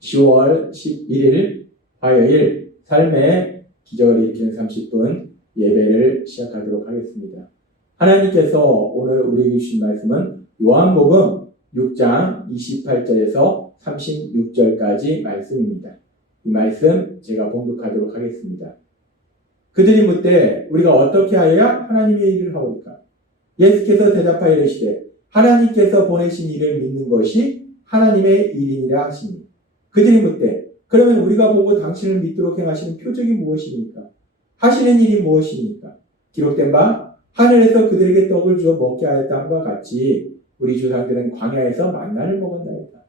10월 11일 화요일 삶의 기적을 일으키는 30분 예배를 시작하도록 하겠습니다. 하나님께서 오늘 우리에게 주신 말씀은 요한복음 6장 28절에서 36절까지 말씀입니다. 이 말씀 제가 봉독하도록 하겠습니다. 그들이 묻되 우리가 어떻게 하여야 하나님의 일을 하오리까? 예수께서 대답하여 이르시되 하나님께서 보내신 일을 믿는 것이 하나님의 일이니라 하시니 그들이 묻되 그러면 우리가 보고 당신을 믿도록 행하시는 표적이 무엇입니까? 하시는 일이 무엇입니까? 기록된 바 하늘에서 그들에게 떡을 주어 먹게 하였다함과 같이 우리 조상들은 광야에서 만나를 먹었나이다.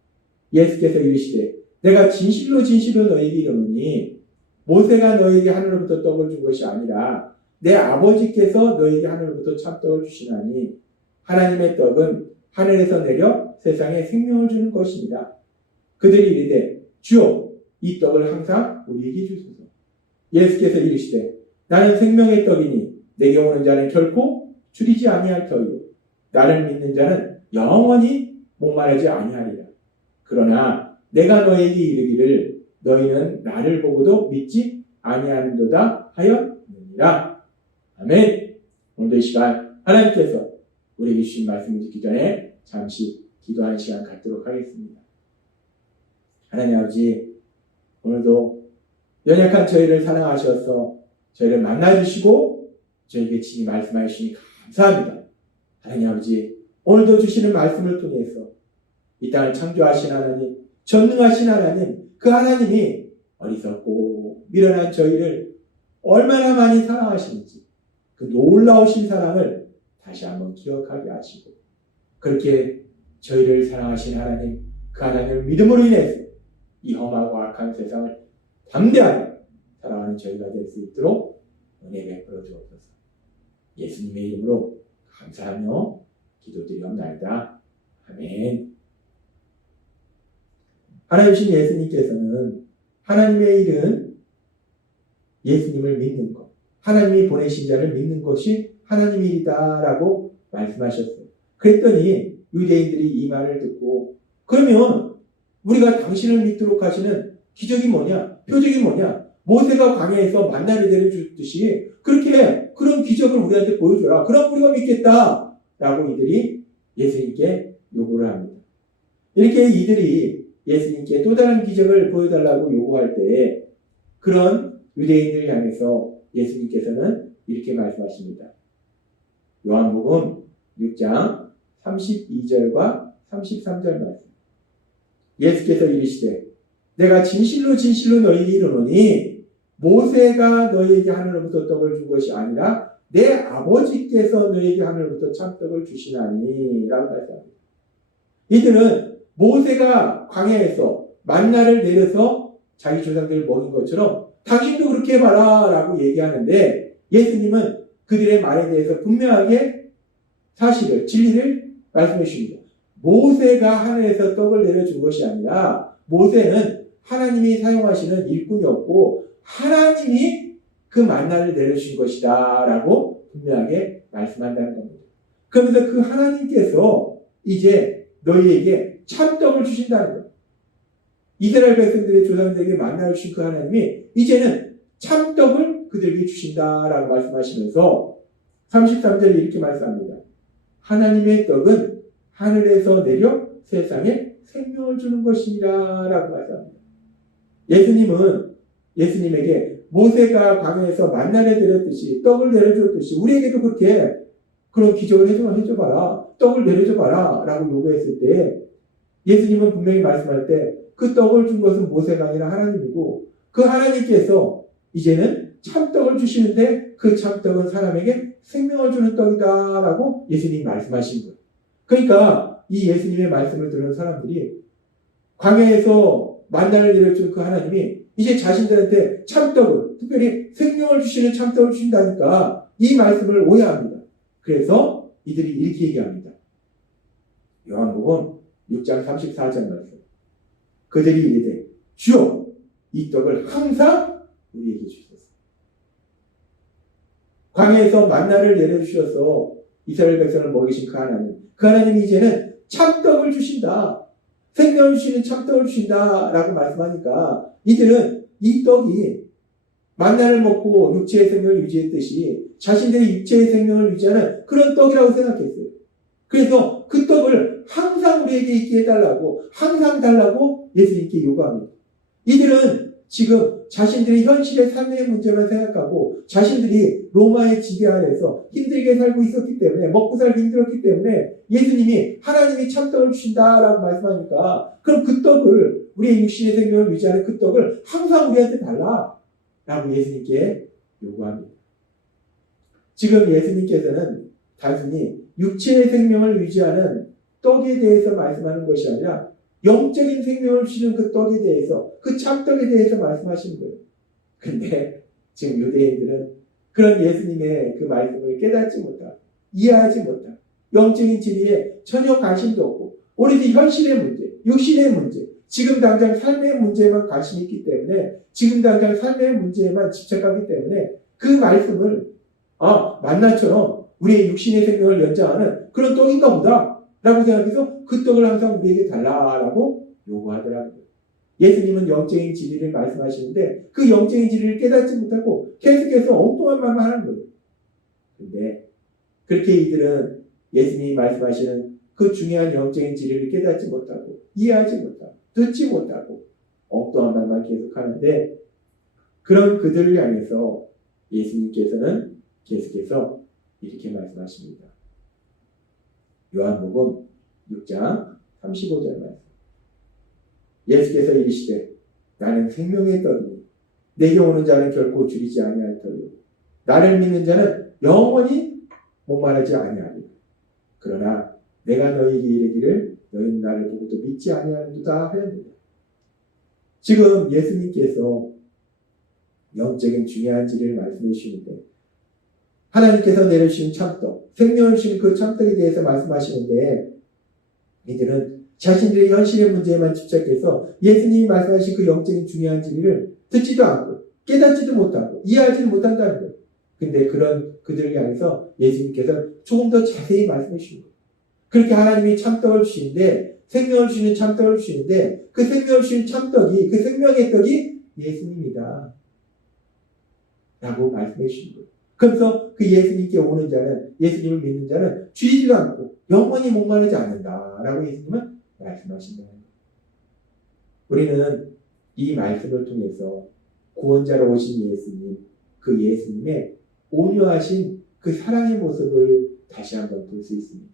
예수께서 이르시되 내가 진실로 진실로 너희에게 이르노니 모세가 너희에게 하늘로부터 떡을 준 것이 아니라 내 아버지께서 너희에게 하늘로부터 참떡을 주시나니 하나님의 떡은 하늘에서 내려 세상에 생명을 주는 것입니다. 그들이 이르되 주여 이 떡을 항상 우리에게 주소서. 예수께서 이르시되 나는 생명의 떡이니 내게 오는 자는 결코 줄이지 아니할 터이요 나를 믿는 자는 영원히 목마르지 아니하리라. 그러나 내가 너희에게 이르기를 너희는 나를 보고도 믿지 아니하는도다 하였느니라. 아멘. 오늘도 이 시간 하나님께서 우리에게 주신 말씀을 듣기 전에 잠시 기도하는 시간 갖도록 하겠습니다. 하나님 아버지, 오늘도 연약한 저희를 사랑하셔서 저희를 만나주시고 저희에게 친히 말씀하여 주시니 감사합니다. 하나님 아버지, 오늘도 주시는 말씀을 통해서 이 땅을 창조하신 하나님, 전능하신 하나님, 그 하나님이 어리석고 미련한 저희를 얼마나 많이 사랑하시는지 그 놀라우신 사랑을 다시 한번 기억하게 하시고 그렇게 저희를 사랑하신 하나님, 그 하나님을 믿음으로 인해서 이 험하고 악한 세상을 담대하게 사랑하는 저희가 될 수 있도록 은혜 베풀어 주옵소서. 예수님의 이름으로 감사하며 기도드리옵나이다. 아멘. 하나님이신 예수님께서는 하나님의 일은 예수님을 믿는 것, 하나님이 보내신 자를 믿는 것이 하나님의 일이다라고 말씀하셨어요. 그랬더니 유대인들이 이 말을 듣고 그러면 우리가 당신을 믿도록 하시는 기적이 뭐냐? 표적이 뭐냐? 모세가 광야에서 만나를 내려주듯이 그렇게 그런 기적을 우리한테 보여줘라. 그럼 우리가 믿겠다. 라고 이들이 예수님께 요구를 합니다. 이렇게 이들이 예수님께 또 다른 기적을 보여달라고 요구할 때 그런 유대인들을 향해서 예수님께서는 이렇게 말씀하십니다. 요한복음 6장 32절과 33절 말씀. 예수께서 이르시되 내가 진실로 진실로 너희에게 이르노니 모세가 너희에게 하늘로부터 떡을 준 것이 아니라 내 아버지께서 너희에게 하늘로부터 참떡을 주시나니 라고 말씀합니다. 이들은 모세가 광야에서 만나를 내려서 자기 조상들을 먹인 것처럼 당신도 그렇게 해봐라 라고 얘기하는데 예수님은 그들의 말에 대해서 분명하게 사실을, 진리를 말씀해 주십니다. 모세가 하늘에서 떡을 내려준 것이 아니라 모세는 하나님이 사용하시는 일꾼이었고 하나님이 그 만나를 내려주신 것이다 라고 분명하게 말씀한다는 겁니다. 그러면서 그 하나님께서 이제 너희에게 참떡을 주신다는 거예요. 이스라엘 백성들의 조상들에게 만나를 주신 그 하나님이 이제는 참떡을 그들에게 주신다라고 말씀하시면서 33절에 이렇게 말씀합니다. 하나님의 떡은 하늘에서 내려 세상에 생명을 주는 것이니라 라고 말씀합니다. 예수님은 예수님에게 모세가 광야에서 만나를 내렸듯이 떡을 내려줬듯이 우리에게도 그렇게 그런 기적을 해줘봐라. 떡을 내려줘봐라 라고 요구했을 때 예수님은 분명히 말씀할 때 그 떡을 준 것은 모세가 아니라 하나님이고 그 하나님께서 이제는 참떡을 주시는데 그 참떡은 사람에게 생명을 주는 떡이다 라고 예수님이 말씀하신 거예요. 그러니까 이 예수님의 말씀을 들은 사람들이 광야에서 만나를 내려준 그 하나님이 이제 자신들한테 참떡을, 특별히 생명을 주시는 참떡을 주신다니까 이 말씀을 오해합니다. 그래서 이들이 이렇게 얘기합니다. 요한복음 6장 34절 말씀. 그들이 이르되 주여 이 떡을 항상 우리에게 주소서. 광야에서 만나를 내려주셔서 이스라엘 백성을 먹이신 그 하나님이 이제는 참떡을 주신다. 생명을 주시는 참떡을 주신다라고 말씀하니까 이들은 이 떡이 만나를 먹고 육체의 생명을 유지했듯이 자신들의 육체의 생명을 유지하는 그런 떡이라고 생각했어요. 그래서 그 떡을 항상 우리에게 있게 해달라고, 항상 달라고 예수님께 요구합니다. 이들은 지금 자신들의 현실의 삶의 문제만 생각하고 자신들이 로마의 지배 아래서 힘들게 살고 있었기 때문에, 먹고 살기 힘들었기 때문에 예수님이 하나님이 참떡을 주신다라고 말씀하니까 그럼 그 떡을, 우리의 육신의 생명을 유지하는 그 떡을 항상 우리한테 달라라고 예수님께 요구합니다. 지금 예수님께서는 단순히 육체의 생명을 유지하는 떡에 대해서 말씀하는 것이 아니라 영적인 생명을 주시는 그 떡에 대해서, 그 참떡에 대해서 말씀하시는 거예요. 근데 지금 유대인들은 그런 예수님의 그 말씀을 깨닫지 못하고 이해하지 못하고 영적인 진리에 전혀 관심도 없고 오로지 현실의 문제, 육신의 문제, 지금 당장 삶의 문제에만 관심이 있기 때문에, 지금 당장 삶의 문제에만 집착하기 때문에 그 말씀을 만나처럼 우리의 육신의 생명을 연장하는 그런 떡인가 보다 라고 생각해서 그 떡을 항상 우리에게 달라라고 요구하더라고요. 예수님은 영적인 진리를 말씀하시는데 그 영적인 진리를 깨닫지 못하고 계속해서 엉뚱한 말만 하는 거예요. 근데 그렇게 이들은 예수님이 말씀하시는 그 중요한 영적인 진리를 깨닫지 못하고 이해하지 못하고 듣지 못하고 엉뚱한 말만 계속하는데, 그런 그들을 향해서 예수님께서는 계속해서 이렇게 말씀하십니다. 요한복음 6장 35절 말씀. 예수께서 이르시되 나는 생명의 떡이니 내게 오는 자는 결코 줄이지 아니할 터이요 나를 믿는 자는 영원히 목마르지 아니하리라. 그러나 내가 너희에게 이르기를 너희는 나를 보고도 믿지 아니하는도다 하였느니라. 지금 예수님께서 영적인 중요한 진리를 말씀해 주시는데, 하나님께서 내려주신 참떡, 생명을 주신 그 참떡에 대해서 말씀하시는데, 이들은 자신들의 현실의 문제에만 집착해서 예수님이 말씀하신 그 영적인 중요한 진리를 듣지도 않고 깨닫지도 못하고 이해하지도 못한다는 거예요. 근데 그런 그들을 향해서 예수님께서 조금 더 자세히 말씀해 주신 거예요. 그렇게 하나님이 참떡을 주시는데, 생명을 주시는 참떡을 주시는데, 그 생명을 주시는 참떡이, 그 생명의 떡이 예수님이다 라고 말씀해 주신 거예요. 그래서 그 예수님께 오는 자는, 예수님을 믿는 자는 줄이지도 않고 영원히 목마르지 않는다라고 예수님은 말씀하신다는 거예요. 우리는 이 말씀을 통해서 구원자로 오신 예수님, 그 예수님의 온유하신 그 사랑의 모습을 다시 한번 볼 수 있습니다.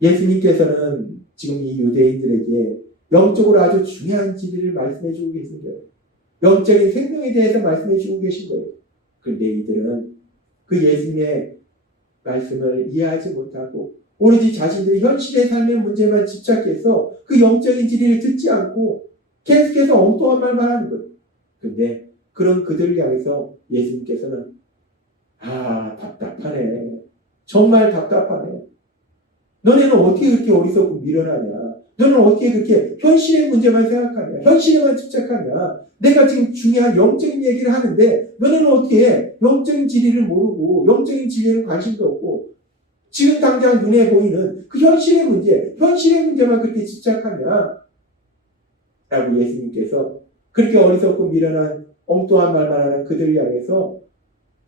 예수님께서는 지금 이 유대인들에게 영적으로 아주 중요한 진리를 말씀해 주고 계신 거예요. 영적인 생명에 대해서 말씀해 주고 계신 거예요. 그런데 이들은 그 예수님의 말씀을 이해하지 못하고 오로지 자신들의 현실의 삶의 문제만 집착해서 그 영적인 진리를 듣지 않고 계속해서 엉뚱한 말만 하는 거예요. 그런데 그런 그들을 향해서 예수님께서는 답답하네. 정말 답답하네. 너네는 어떻게 그렇게 어리석고 미련하냐. 너는 어떻게 그렇게 현실의 문제만 생각하냐. 현실에만 집착하냐. 내가 지금 중요한 영적인 얘기를 하는데 너네는 어떻게 영적인 진리를 모르고 영적인 진리에 관심도 없고 지금 당장 눈에 보이는 그 현실의 문제만 그렇게 집착하냐 라고 예수님께서 그렇게 어리석고 미련한 엉뚱한 말만 하는 그들을 향해서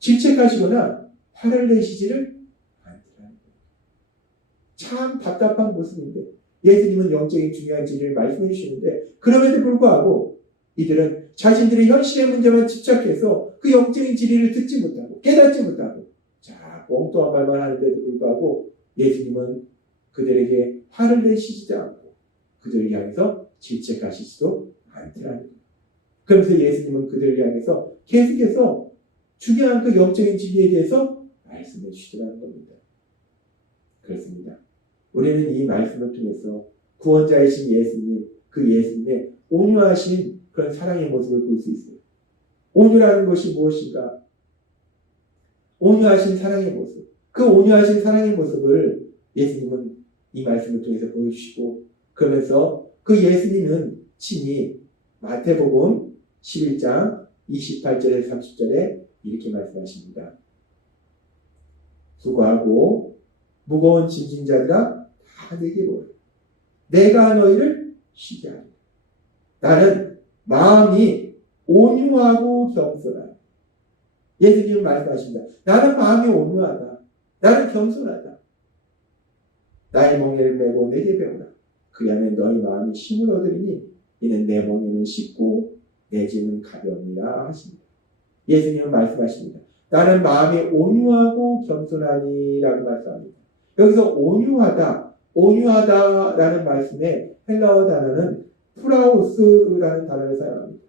질책하시거나 화를 내시지를 않더라. 참 답답한 모습인데 예수님은 영적인 중요한 진리를 말씀해 주시는데, 그럼에도 불구하고 이들은 자신들의 현실의 문제만 집착해서 그 영적인 진리를 듣지 못하고 깨닫지 못하고 엉뚱한 말만 하는데도 불구하고 예수님은 그들에게 화를 내시지도 않고 그들을 향해서 질책하시지도 않더라는 거예요. 그러면서 예수님은 그들을 향해서 계속해서 중요한 그 영적인 진리에 대해서 말씀해 주시더라는 겁니다. 그렇습니다. 우리는 이 말씀을 통해서 구원자이신 예수님, 그 예수님의 온유하신 그런 사랑의 모습을 볼 수 있어요. 온유라는 것이 무엇인가? 온유하신 사랑의 모습. 그 온유하신 사랑의 모습을 예수님은 이 말씀을 통해서 보여주시고, 그러면서 그 예수님은 친히 마태복음 11장 28절에서 30절에 이렇게 말씀하십니다. 수고하고 무거운 짐진 자들아 다 내게로 오라. 내가 너희를 쉬게 하리라. 나는 마음이 온유하고 겸손하다. 예수님은 말씀하십니다. 나는 마음이 온유하다. 나는 겸손하다. 나의 멍에를 메고 내게 배우라. 그리하면 너희 마음이 힘을 얻으리니 이는 내 멍에는 쉽고 내 짐은 가벼우니라 하십니다. 예수님은 말씀하십니다. 나는 마음이 온유하고 겸손하니라고 말씀합니다. 여기서 온유하다라는 말씀에 헬라어 단어는 프라우스라는 단어를 사용합니다.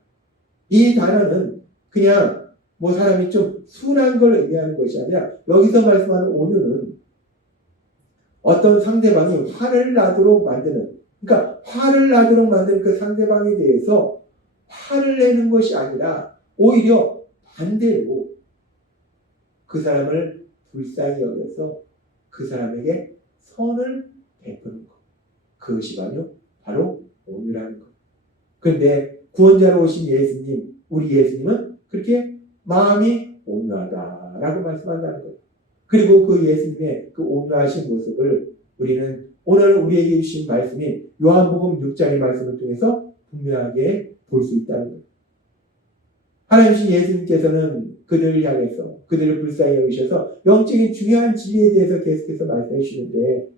이 단어는 그냥 사람이 좀 순한 걸 의미하는 것이 아니라 여기서 말씀하는 온유는 어떤 상대방이 화를 나도록 만드는, 그러니까 화를 나도록 만드는 그 상대방에 대해서 화를 내는 것이 아니라 오히려 반대로 그 사람을 불쌍히 여겨서 그 사람에게 선을 베푸는 것. 그것이 바로 온유라는 것. 그런데 구원자로 오신 예수님, 우리 예수님은 그렇게 마음이 온유하다라고 말씀한다는 거예요. 그리고 그 예수님의 그 온유하신 모습을 우리는 오늘 우리에게 주신 말씀인 요한복음 6장의 말씀을 통해서 분명하게 볼 수 있다는 거예요. 하나님이신 예수님께서는 그들을 향해서 그들을 불쌍히 여기셔서 영적인 중요한 진리에 대해서 계속해서 말씀해 주시는데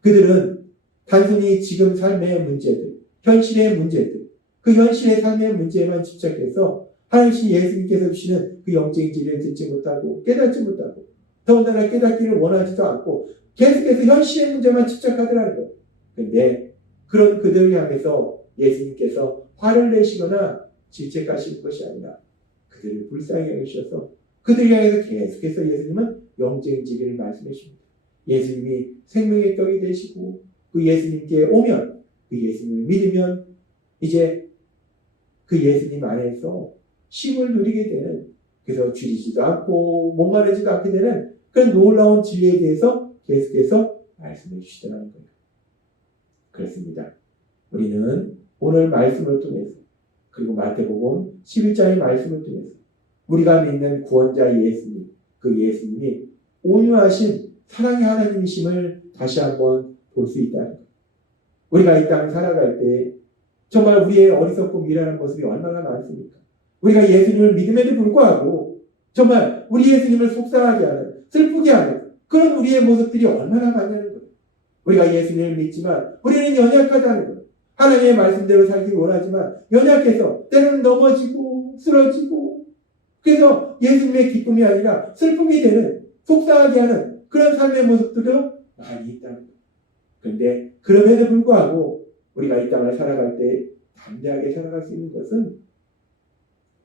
그들은 단순히 지금 삶의 문제들, 현실의 문제들, 그 현실의 삶의 문제에만 집착해서 하나님이신 예수님께서 주시는 그 영적인 진리를 듣지 못하고 깨닫지 못하고 더군다나 깨닫기를 원하지도 않고 계속해서 현실의 문제만 집착하더라는 거예요. 그런데 그런 그들을 향해서 예수님께서 화를 내시거나 질책하시는 것이 아니라 그들을 불쌍히 여기셔서 그들을 향해서 계속해서 예수님은 영적인 진리를 말씀해 주십니다. 예수님이 생명의 떡이 되시고 그 예수님께 오면 그 예수님을 믿으면 이제 그 예수님 안에서 쉼을 누리게 되는, 그래서 줄이지도 않고 목마르지도 않게 되는 그런 놀라운 진리에 대해서 계속해서 말씀해 주시더라는 거예요. 그렇습니다. 우리는 오늘 말씀을 통해서 그리고 마태복음 11장의 말씀을 통해서 우리가 믿는 구원자 예수님, 그 예수님이 온유하신 사랑의 하나님이심을 다시 한번 볼 수 있다는 거예요. 우리가 이 땅 살아갈 때 정말 우리의 어리석고 미련한 모습이 얼마나 많습니까? 우리가 예수님을 믿음에도 불구하고 정말 우리 예수님을 속상하게 하는, 슬프게 하는 그런 우리의 모습들이 얼마나 많냐는 거예요. 우리가 예수님을 믿지만 우리는 연약하다는 거예요. 하나님의 말씀대로 살기 원하지만 연약해서 때로는 넘어지고 쓰러지고 그래서 예수님의 기쁨이 아니라 슬픔이 되는, 속상하게 하는 그런 삶의 모습들도 많이 있다는 거예요. 그런데 그럼에도 불구하고 우리가 이 땅을 살아갈 때 담대하게 살아갈 수 있는 것은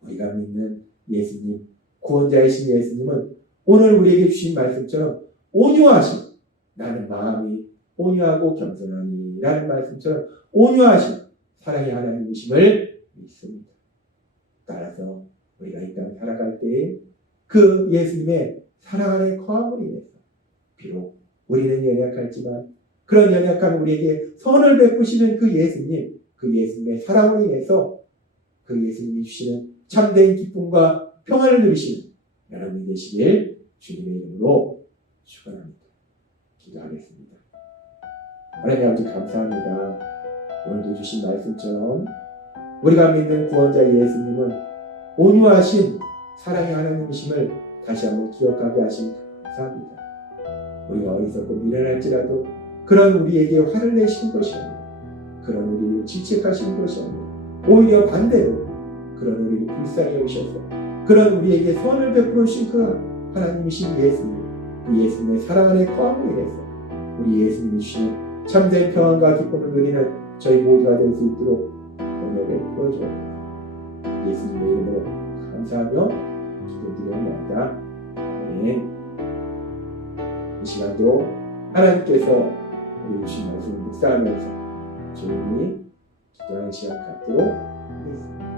우리가 믿는 예수님, 구원자이신 예수님은 오늘 우리에게 주신 말씀처럼 온유하신, 나는 마음이 온유하고 겸손하니 라는 말씀처럼 온유하신 사랑의 하나님이심을 믿습니다. 따라서 우리가 이 땅 살아갈 때에 그 예수님의 사랑 안에 거함으로 인해서 비록 우리는 연약할지만 그런 연약한 우리에게 선을 베푸시는 그 예수님, 그 예수님의 사랑으로 인해서 그 예수님이 주시는 참된 기쁨과 평안을 누리시는 여러분이 되시길 주님의 이름으로 축원합니다. 기도하겠습니다. 하나님 아버지 감사합니다. 오늘도 주신 말씀처럼 우리가 믿는 구원자 예수님은 온유하신 사랑의 하나님이심을 다시 한번 기억하게 하시니 감사합니다. 우리가 어리석고 미련할지라도 그런 우리에게 화를 내시는 것이 아니라 그런 우리를 질책하시는 것이 아니라 오히려 반대로 그런 우리를 불쌍히 여기셔서 그런 우리에게 선을 베풀어 주신 그 하나님이신 예수님, 그 예수님의 사랑 안에 거함으로 인해서 우리 예수님이 주시는 참된 평안과 기쁨을 누리는 저희 모두가 될 수 있도록 은혜를 풀어주옵소서. 예수님의 이름으로 감사하며 기도드리옵나이다. 아멘. 이 시간도 하나님께서 우리 주신 말씀을 묵상하면서 조용히 기도하는 시간 갖도록 하겠습니다.